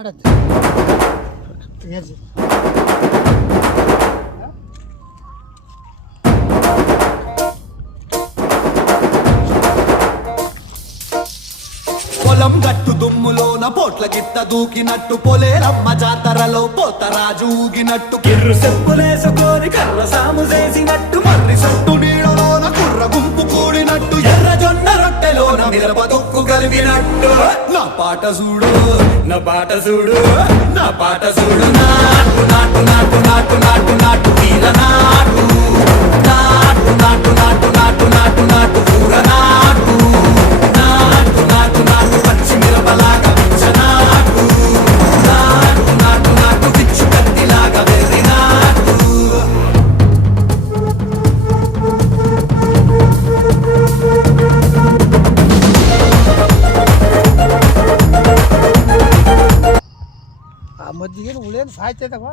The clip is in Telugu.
ಮಾಡತ್ತೆ ಏಜ್ పొలం గట్టు దుమ్ములోన పోట్ల గిత్త దూకినట్టు పొలేరమ్మ జాతరలో పోతరాజు ఊగినట్టు కిర్రు చెప్పులేసుకొని కర్ర సాము చేసినట్టు మర్రి సట్టు నీడలోన కుర్ర గుంపు కూడినట్టు ఎర్ర జొన్న రొట్టెలోన మిరప తొక్కు కలిపినట్టు నా పాట చూడు నా పాట చూడు నా పాట చూడు నాటు నాటు నాటు నాటు నాటు నాటు వీర నాటు నాటు నాటు నాటు నాటు నాటు నాటు కూర నాటు నాటు నాటు నాటు పచ్చి మిరపలాగా నాటు నాటు నాటు నాటు పిచ్చు కత్తిలాగా వెర్రి నాటు ಆ ಮದ್ದಿಗೇನು ಉಳೇನು ಸಾಯ್ತೈತವ